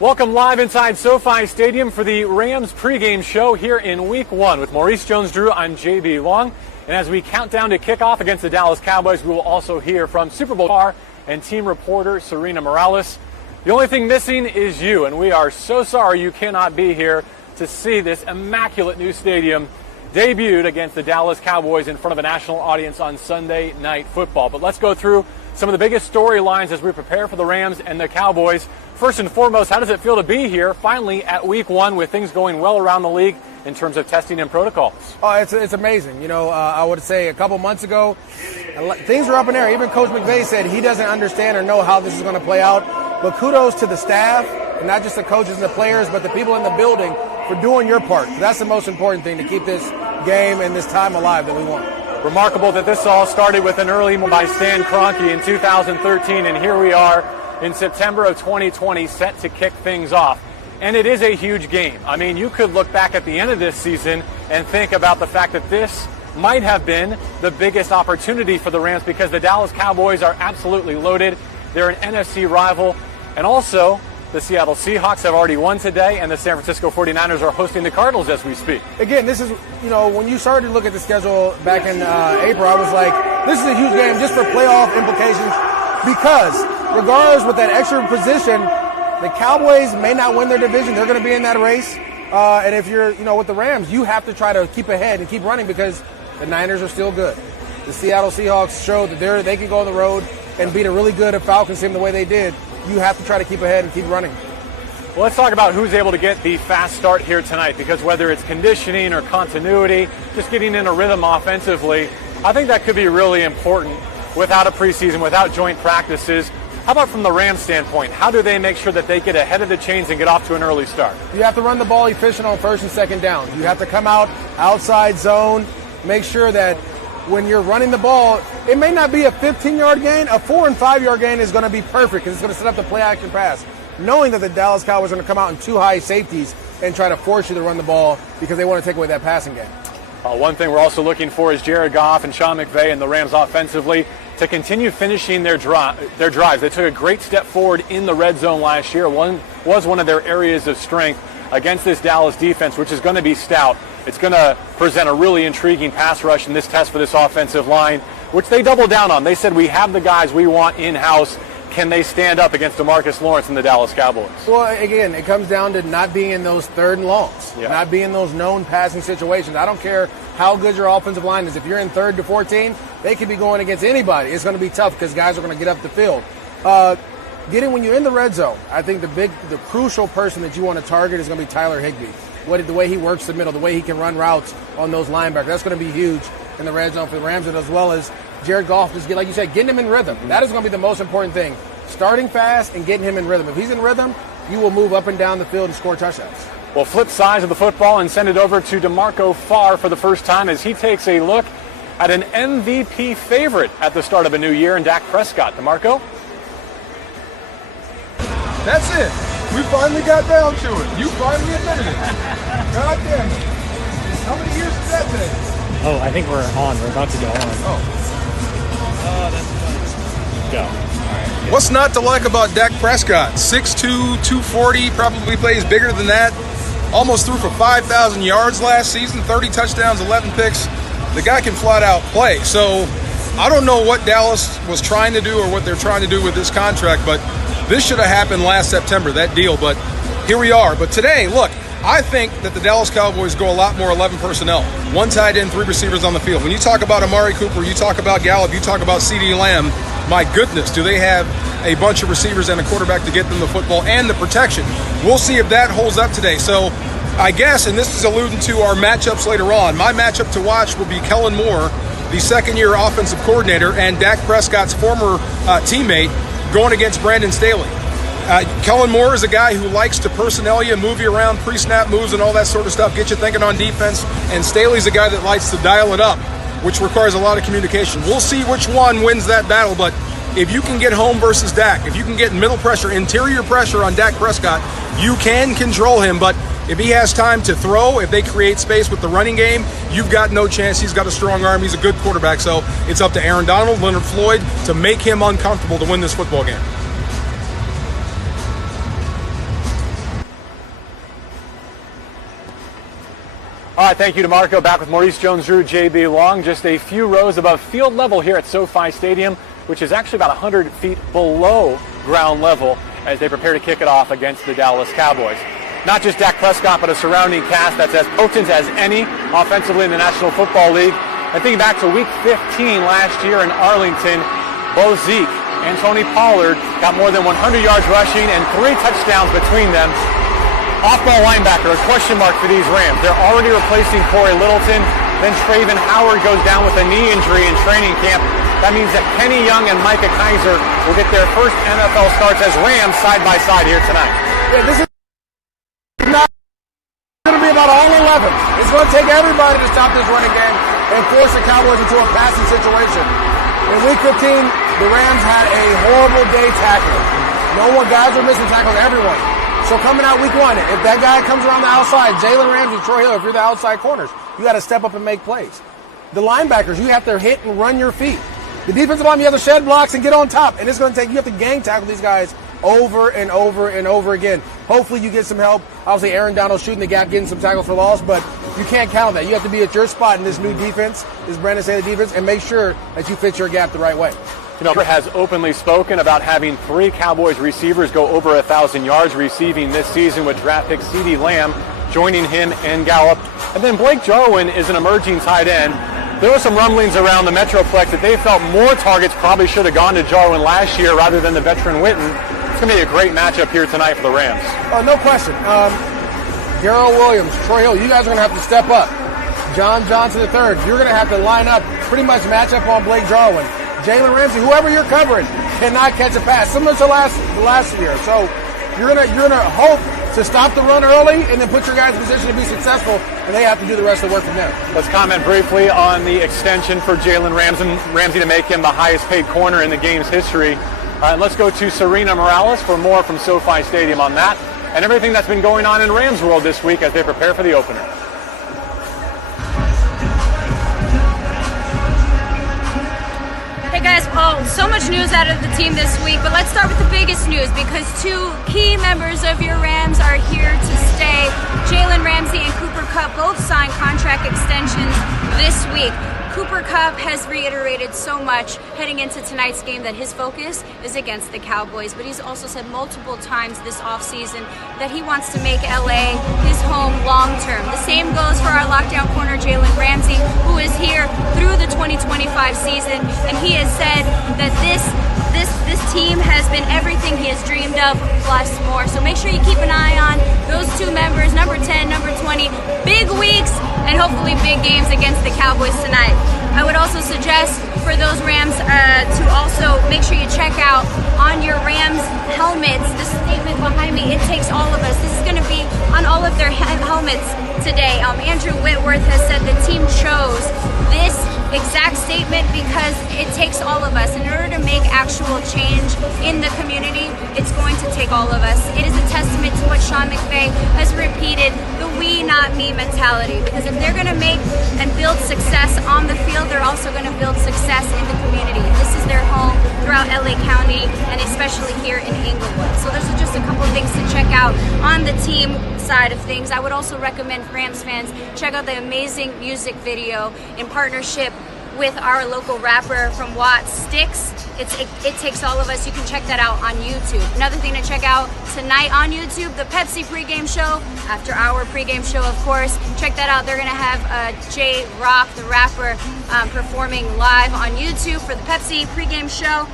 Welcome live inside SoFi Stadium for the Rams pregame show here in Week 1. With Maurice Jones-Drew, I'm JB Long. And as we count down to kickoff against the Dallas Cowboys, we will also hear from Super Bowl star and team reporter Serena Morales. The only thing missing is you, and we are so sorry you cannot be here to see this immaculate new stadium debuted against the Dallas Cowboys in front of a national audience on Sunday Night Football. But let's go through some of the biggest storylines as we prepare for the Rams and the Cowboys. First and foremost, how does it feel to be here finally at Week 1 with things going well around the league in terms of testing and protocols? Oh, it's amazing. I would say a couple months ago, things were up in the air. Even Coach McVay said he doesn't understand or know how this is going to play out. But kudos to the staff, and not just the coaches and the players, but the people in the building for doing your part. That's the most important thing, to keep this game and this time alive that we want. Remarkable that this all started with an early move by Stan Kroenke in 2013, and here we are in September of 2020 set to kick things off. And it is a huge game. I mean, you could look back at the end of this season and think about the fact that this might have been the biggest opportunity for the Rams, because the Dallas Cowboys are absolutely loaded. They're an NFC rival. And also, the Seattle Seahawks have already won today, and the San Francisco 49ers are hosting the Cardinals as we speak. Again, this is, when you started to look at the schedule back in April, I was like, this is a huge game just for playoff implications, because regardless with that extra position, the Cowboys may not win their division. They're going to be in that race. And if you're, with the Rams, you have to try to keep ahead and keep running, because the Niners are still good. The Seattle Seahawks showed that they can go on the road and beat a really good Falcons team the way they did. You have to try to keep ahead and keep running. Well, let's talk about who's able to get the fast start here tonight, because whether it's conditioning or continuity, just getting in a rhythm offensively, I think that could be really important without a preseason, without joint practices. How about from the Rams standpoint? How do they make sure that they get ahead of the chains and get off to an early start? You have to run the ball efficient on first and second down. You have to come out outside zone, make sure that when you're running the ball, it may not be a 15-yard gain. A 4- and 5-yard gain is going to be perfect, because it's going to set up the play-action pass, knowing that the Dallas Cowboys are going to come out in 2 high safeties and try to force you to run the ball because they want to take away that passing game. One thing we're also looking for is Jared Goff and Sean McVay and the Rams offensively to continue finishing their drives. They took a great step forward in the red zone last year. One of their areas of strength against this Dallas defense, which is going to be stout. It's going to present a really intriguing pass rush in this test for this offensive line, which they doubled down on. They said, we have the guys we want in-house. Can they stand up against DeMarcus Lawrence and the Dallas Cowboys? Well, again, it comes down to not being in those 3rd and longs, not being in those known passing situations. I don't care how good your offensive line is. If you're in 3rd to 14, they could be going against anybody. It's going to be tough because guys are going to get up the field. When you're in the red zone, I think the crucial person that you want to target is going to be Tyler Higbee. The way he works the middle, the way he can run routes on those linebackers, that's going to be huge in the red zone for the Rams, as well as Jared Goff, just like you said, getting him in rhythm. That is going to be the most important thing. Starting fast and getting him in rhythm. If he's in rhythm, you will move up and down the field and score touchdowns. Well, flip sides of the football and send it over to DeMarco Farr for the first time as he takes a look at an MVP favorite at the start of a new year in Dak Prescott. DeMarco? That's it. We finally got down to it. You finally admitted it. God damn it. How many years did that take? Oh, I think we're on. We're about to go on. Oh, that's funny. Go. All right. What's not to like about Dak Prescott? 6'2", 240, probably plays bigger than that. Almost threw for 5,000 yards last season, 30 touchdowns, 11 picks. The guy can flat out play. So I don't know what Dallas was trying to do or what they're trying to do with this contract, but this should have happened last September, that deal. But here we are. But today, look, I think that the Dallas Cowboys go a lot more 11 personnel. 1 tight end, 3 receivers on the field. When you talk about Amari Cooper, you talk about Gallup, you talk about CeeDee Lamb, my goodness, do they have a bunch of receivers and a quarterback to get them the football and the protection. We'll see if that holds up today. So I guess, and this is alluding to our matchups later on, my matchup to watch will be Kellen Moore, the second-year offensive coordinator, and Dak Prescott's former teammate going against Brandon Staley. Kellen Moore is a guy who likes to personnel you, move you around, pre-snap moves and all that sort of stuff, get you thinking on defense. And Staley's a guy that likes to dial it up, which requires a lot of communication. We'll see which one wins that battle, but if you can get home versus Dak, if you can get middle pressure, interior pressure on Dak Prescott, you can control him. But if he has time to throw, if they create space with the running game, you've got no chance. He's got a strong arm. He's a good quarterback. So it's up to Aaron Donald, Leonard Floyd to make him uncomfortable to win this football game. All right, thank you to Marco. Back with Maurice Jones-Drew, JB Long, just a few rows above field level here at SoFi Stadium, which is actually about 100 feet below ground level as they prepare to kick it off against the Dallas Cowboys. Not just Dak Prescott, but a surrounding cast that's as potent as any offensively in the National Football League. And thinking back to Week 15 last year in Arlington, both Zeke and Tony Pollard got more than 100 yards rushing and 3 touchdowns between them. Off-ball linebacker, a question mark for these Rams. They're already replacing Corey Littleton. Then Traven Howard goes down with a knee injury in training camp. That means that Kenny Young and Micah Kaiser will get their first NFL starts as Rams side by side here tonight. Yeah, this is not going to be about all 11. It's going to take everybody to stop this running game and force the Cowboys into a passing situation. In Week 15, the Rams had a horrible day tackling. Guys were missing tackles, everyone. So coming out Week 1, if that guy comes around the outside, Jalen Ramsey, Troy Hill, if you're the outside corners, you got to step up and make plays. The linebackers, you have to hit and run your feet. The defensive line, you have to shed blocks and get on top. And it's going to take, you have to gang tackle these guys over and over and over again. Hopefully you get some help. Obviously Aaron Donald shooting the gap, getting some tackles for loss, but you can't count on that. You have to be at your spot in this new defense, this Brandon Staley defense, and make sure that you fit your gap the right way. You know, has openly spoken about having 3 Cowboys receivers go over 1,000 yards receiving this season, with draft pick CeeDee Lamb joining him and Gallup. And then Blake Jarwin is an emerging tight end. There were some rumblings around the Metroplex that they felt more targets probably should have gone to Jarwin last year rather than the veteran Witten. It's going to be a great matchup here tonight for the Rams. Oh, no question. Darrell Williams, Troy Hill, you guys are going to have to step up. John Johnson III, you're going to have to line up, pretty much match up on Blake Jarwin. Jalen Ramsey, whoever you're covering, cannot catch a pass, similar to last year. So you're gonna hope to stop the run early and then put your guys in position to be successful, and they have to do the rest of the work from there. Let's comment briefly on the extension for Jalen Ramsey to make him the highest paid corner in the game's history. And let's go to Serena Morales for more from SoFi Stadium on that and everything that's been going on in Rams world this week as they prepare for the opener. Hey guys, so much news out of the team this week, but let's start with the biggest news because 2 key members of your Rams are here to stay. Jalen Ramsey and Cooper Kupp both signed contract extensions this week. Cooper Kupp has reiterated so much heading into tonight's game that his focus is against the Cowboys, but he's also said multiple times this offseason that he wants to make LA his home long term. The same goes for our lockdown corner, Jalen Ramsey, who is here through the 2025 season, and he has said that this team has been everything he has dreamed of, plus more. So make sure you keep an eye on those 2 members, number 10, number 20. Big weeks and hopefully big games against the Cowboys tonight. I would also suggest for those Rams to also make sure you check out on your Rams helmets the statement behind me, "It takes all of us." This is going to be on all of their helmets today. Andrew Whitworth has said the team chose this exact statement because it takes all of us. In order to make actual change in the community, it's going to take all of us. It is a testament to what Sean McVay has repeated, the we not me mentality, because if they're going to make and build success on the field, they're also going to build success in the community. This is their home throughout LA County and especially here in Inglewood. So there's just a couple of things to check out on the team side of things. I would also recommend Rams fans check out the amazing music video in partnership with our local rapper from Watts, Styx. It Takes All of Us. You can check that out on YouTube. Another thing to check out tonight on YouTube, the Pepsi pregame show, after our pregame show, of course. Check that out. They're going to have J Rock, the rapper, performing live on YouTube for the Pepsi pregame show.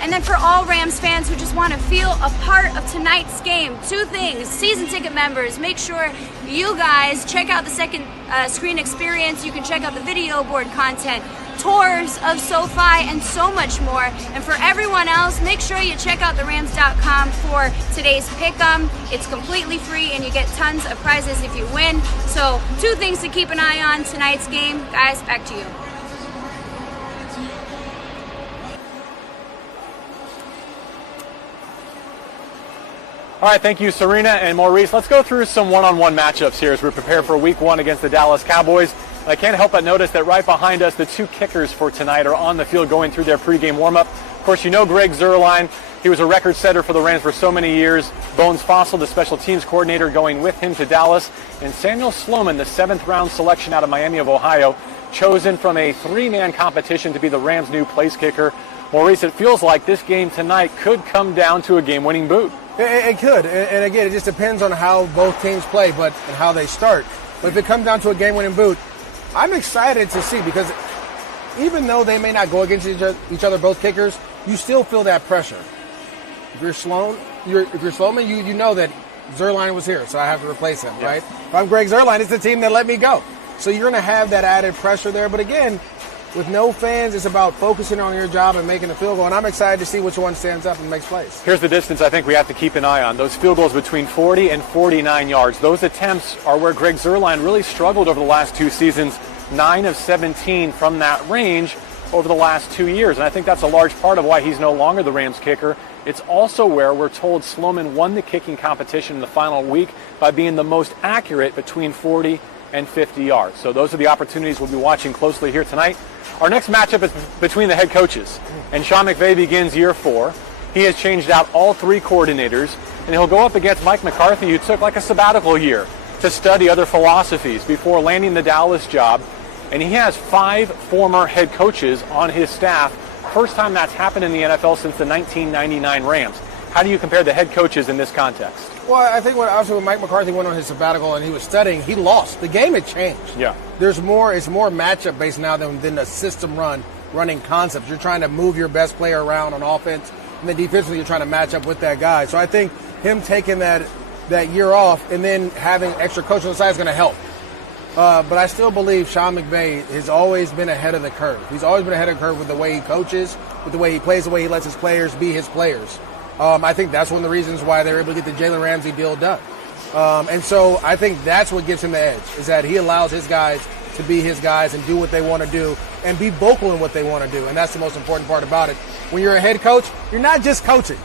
And then for all Rams fans who just want to feel a part of tonight's game, 2 things. Season ticket members, make sure you guys check out the second screen experience. You can check out the video board content, tours of SoFi, and so much more. And for everyone else, make sure you check out therams.com for today's pick'em. It's completely free and you get tons of prizes if you win. So 2 things to keep an eye on tonight's game. Guys, back to you. All right, thank you, Serena and Maurice. Let's go through some one-on-one matchups here as we prepare for Week 1 against the Dallas Cowboys. I can't help but notice that right behind us, the 2 kickers for tonight are on the field going through their pregame warm-up. Of course, you know Greg Zuerlein He was a record setter for the Rams for so many years. Bones Fossil, the special teams coordinator, going with him to Dallas. And Samuel Sloman, the 7th-round selection out of Miami of Ohio, chosen from a 3-man competition to be the Rams' new place kicker. Maurice, it feels like this game tonight could come down to a game-winning boot. It could. And again, it just depends on how both teams play and how they start. But if it comes down to a game-winning boot, I'm excited to see, because even though they may not go against each other, both kickers, you still feel that pressure. If you're Sloman, you know that Zuerlein was here, so I have to replace him, right? If I'm Greg Zuerlein, it's the team that let me go. So you're going to have that added pressure there. But again, with no fans, it's about focusing on your job and making the field goal. And I'm excited to see which one stands up and makes plays. Here's the distance I think we have to keep an eye on. Those field goals between 40 and 49 yards. Those attempts are where Greg Zuerlein really struggled over the last 2 seasons. 9 of 17 from that range over the last 2 years. And I think that's a large part of why he's no longer the Rams kicker. It's also where we're told Sloman won the kicking competition in the final week by being the most accurate between 40 and 50 yards. So those are the opportunities we'll be watching closely here tonight. Our next matchup is between the head coaches. And Sean McVay begins year 4. He has changed out all 3 coordinators. And he'll go up against Mike McCarthy, who took like a sabbatical year to study other philosophies before landing the Dallas job. And he has 5 former head coaches on his staff. First time that's happened in the NFL since the 1999 Rams. How do you compare the head coaches in this context? Well, I think when Mike McCarthy went on his sabbatical and he was studying, he lost. The game had changed. Yeah. It's more matchup based now than a system running concepts. You're trying to move your best player around on offense, and then defensively you're trying to match up with that guy. So I think him taking that year off and then having extra coach on the side is going to help. But I still believe Sean McVay has always been ahead of the curve. He's always been ahead of the curve with the way he coaches, with the way he plays, the way he lets his players be his players. I think that's one of the reasons why they're able to get the Jalen Ramsey deal done. And so I think that's what gives him the edge, is that he allows his guys to be his guys and do what they want to do and be vocal in what they want to do. And that's the most important part about it. When you're a head coach, you're not just coaching.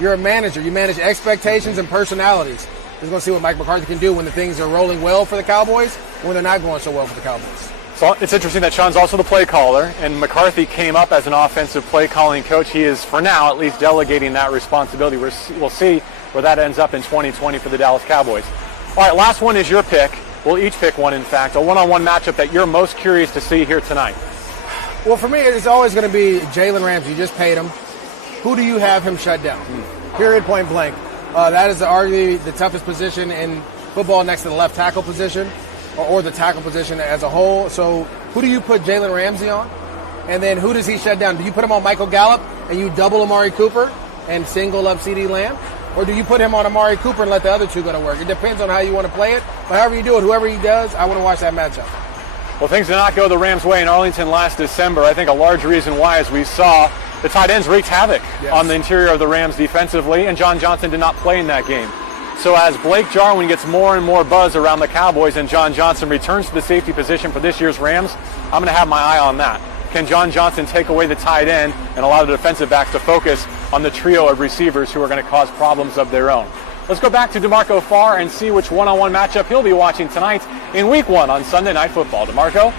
You're a manager. You manage expectations and personalities. We're going to see what Mike McCarthy can do when the things are rolling well for the Cowboys and when they're not going so well for the Cowboys. So it's interesting that Sean's also the play caller, and McCarthy came up as an offensive play calling coach. He is, for now, at least delegating that responsibility. We'll see where that ends up in 2020 for the Dallas Cowboys. All right, last one is your pick. We'll each pick one, in fact, a one-on-one matchup that you're most curious to see here tonight. Well, for me, it's always going to be Jalen Ramsey. You just paid him. Who do you have him shut down? Period, point blank. That is arguably the toughest position in football, next to the left tackle position or the tackle position as a whole. So who do you put Jalen Ramsey on? And then who does he shut down? Do you put him on Michael Gallup and you double Amari Cooper and single up CeeDee Lamb? Or do you put him on Amari Cooper and let the other two go to work? It depends on how you want to play it. But however you do it, whoever he does, I want to watch that matchup. Well, things did not go the Rams' way in Arlington last December. I think a large reason why, as we saw, the tight ends wreaked havoc on the interior of the Rams defensively, and John Johnson did not play in that game. So as Blake Jarwin gets more and more buzz around the Cowboys and John Johnson returns to the safety position for this year's Rams, I'm going to have my eye on that. Can John Johnson take away the tight end and allow the defensive backs to focus on the trio of receivers who are going to cause problems of their own? Let's go back to DeMarco Farr and see which one-on-one matchup he'll be watching tonight in Week 1 on Sunday Night Football. DeMarco?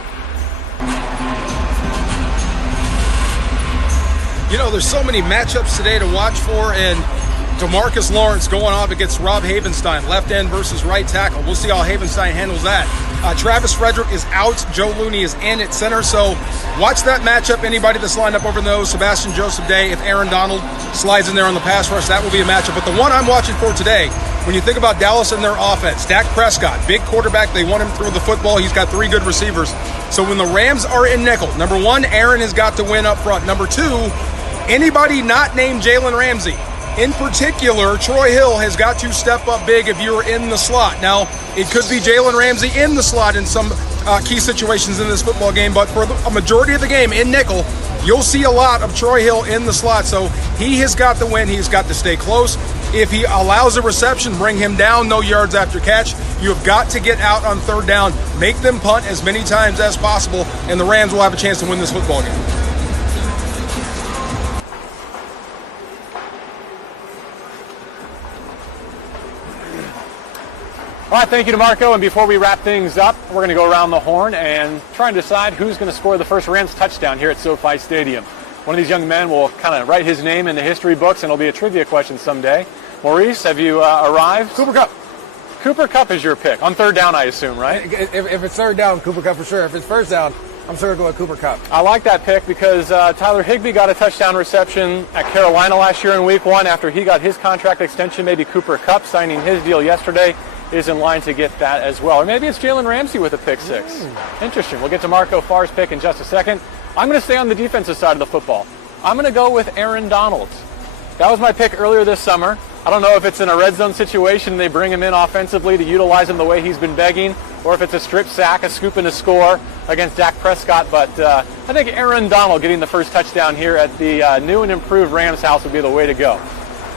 You know, there's so many matchups today to watch for, and DeMarcus Lawrence going off against Rob Havenstein, left end versus right tackle. We'll see how Havenstein handles that. Travis Frederick is out. Joe Looney is in at center. So watch that matchup. Anybody that's lined up over those, Sebastian Joseph Day, if Aaron Donald slides in there on the pass rush, that will be a matchup. But the one I'm watching for today, when you think about Dallas and their offense, Dak Prescott, big quarterback. They want him through the football. He's got 3 good receivers. So when the Rams are in nickel, number 1, Aaron has got to win up front. Number 2, anybody not named Jalen Ramsey. In particular, Troy Hill has got to step up big if you're in the slot. Now, it could be Jalen Ramsey in the slot in some key situations in this football game, but for a majority of the game in nickel, you'll see a lot of Troy Hill in the slot. So he has got to win. He's got to stay close. If he allows a reception, bring him down, no yards after catch. You have got to get out on 3rd down, make them punt as many times as possible, and the Rams will have a chance to win this football game. All right, thank you to Marco. And before we wrap things up, we're going to go around the horn and try and decide who's going to score the first Rams touchdown here at SoFi Stadium. One of these young men will kind of write his name in the history books, and it'll be a trivia question someday. Maurice, have you arrived? Cooper Kupp. Cooper Kupp is your pick. On third down, I assume, right? If it's third down, Cooper Kupp for sure. If it's first down, I'm sure going to go with Cooper Kupp. I like that pick because Tyler Higbee got a touchdown reception at Carolina last year in Week 1 after he got his contract extension. Maybe Cooper Kupp signing his deal yesterday is in line to get that as well. Or maybe it's Jalen Ramsey with a pick six. Interesting. We'll get to Marco Farr's pick in just a second. I'm going to stay on the defensive side of the football. I'm going to go with Aaron Donald. That was my pick earlier this summer. I don't know if it's in a red zone situation, they bring him in offensively to utilize him the way he's been begging, or if it's a strip sack, a scoop and a score against Dak Prescott. But I think Aaron Donald getting the first touchdown here at the new and improved Rams house would be the way to go.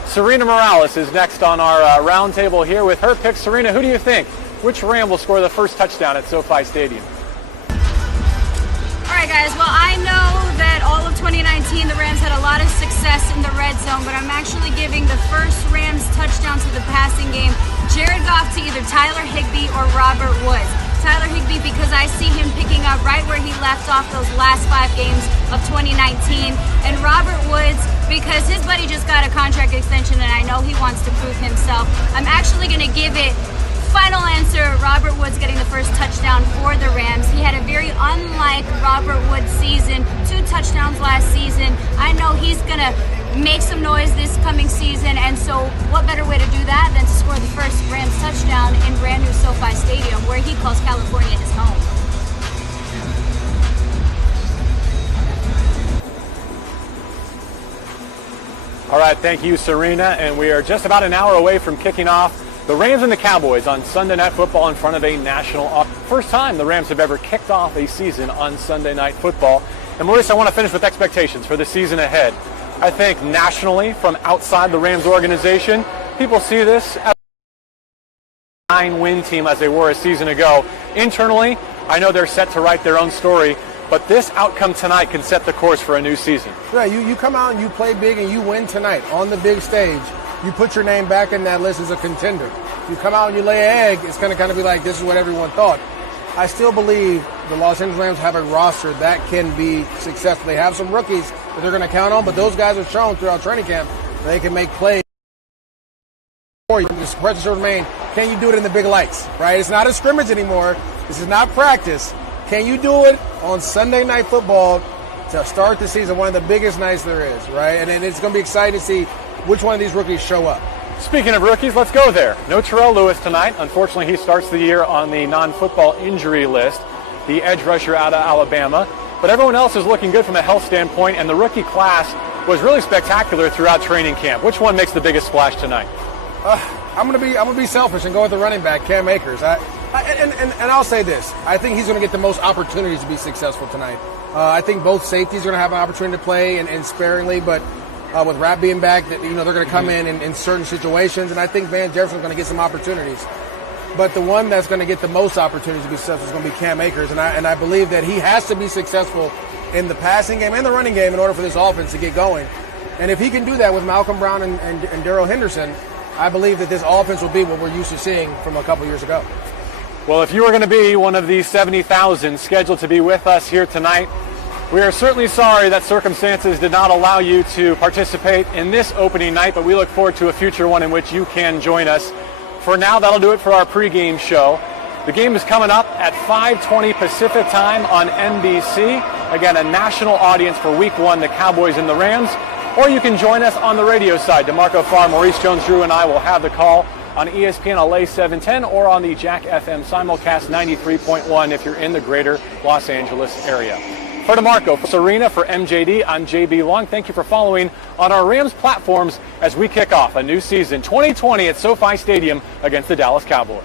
Serena Morales is next on our round table here with her pick. Serena, who do you think? Which Ram will score the first touchdown at SoFi Stadium? All right, guys. Well, I know that all of 2019 the Rams had a lot of success in the red zone, but I'm actually giving the first Rams touchdown to the passing game, Jared Goff, to either Tyler Higbee or Robert Woods. Tyler Higbee because I see him picking up right where he left off those last 5 games of 2019, and Robert Woods because his buddy just got a contract extension and I know he wants to prove himself. I'm actually going to give it final answer, Robert Woods getting the first touchdown for the Rams. He had a very unlike Robert Woods season, 2 touchdowns last season. I know he's going to make some noise this coming season, and so what better way to do that than to score the first Rams touchdown in brand new SoFi Stadium, where he calls California his home. All right, thank you, Serena, and we are just about an hour away from kicking off the Rams and the Cowboys on Sunday Night Football in front of a national audience. First time the Rams have ever kicked off a season on Sunday Night Football. And Maurice, I want to finish with expectations for the season ahead. I think nationally, from outside the Rams organization, people see this as a 9-win team as they were a season ago. Internally, I know they're set to write their own story, but this outcome tonight can set the course for a new season. Yeah, you come out and you play big and you win tonight on the big stage. You put your name back in that list as a contender. If you come out and you lay an egg, it's going to kind of be like, this is what everyone thought. I still believe the Los Angeles Rams have a roster that can be successful. They have some rookies that they're going to count on, but those guys have shown throughout training camp they can make plays. The question should remain, can you do it in the big lights, right? It's not a scrimmage anymore. This is not practice. Can you do it on Sunday Night Football to start the season, one of the biggest nights there is, right? And it's going to be exciting to see which one of these rookies show up. Speaking of rookies, let's go there. No Terrell Lewis tonight. Unfortunately, he starts the year on the non-football injury list, the edge rusher out of Alabama. But everyone else is looking good from a health standpoint, and the rookie class was really spectacular throughout training camp. Which one makes the biggest splash tonight? I'm gonna be selfish and go with the running back, Cam Akers. And I'll say this: I think he's going to get the most opportunities to be successful tonight. I think both safeties are going to have an opportunity to play and sparingly, but with Rapp being back, that they're going to come in certain situations, and I think Van Jefferson's going to get some opportunities. But the one that's going to get the most opportunities to be successful is going to be Cam Akers, and I believe that he has to be successful in the passing game and the running game in order for this offense to get going. And if he can do that with Malcolm Brown and Darrell Henderson, I believe that this offense will be what we're used to seeing from a couple years ago. Well, if you are going to be one of these 70,000 scheduled to be with us here tonight, we are certainly sorry that circumstances did not allow you to participate in this opening night, but we look forward to a future one in which you can join us. For now, that'll do it for our pregame show. The game is coming up at 5:20 Pacific time on NBC. Again, a national audience for Week 1, the Cowboys and the Rams. Or you can join us on the radio side. DeMarco Farr, Maurice Jones-Drew, and I will have the call on ESPN LA 710 or on the Jack FM simulcast 93.1 if you're in the greater Los Angeles area. For DeMarco, for Serena, for MJD, I'm JB Long. Thank you for following on our Rams platforms as we kick off a new season 2020 at SoFi Stadium against the Dallas Cowboys.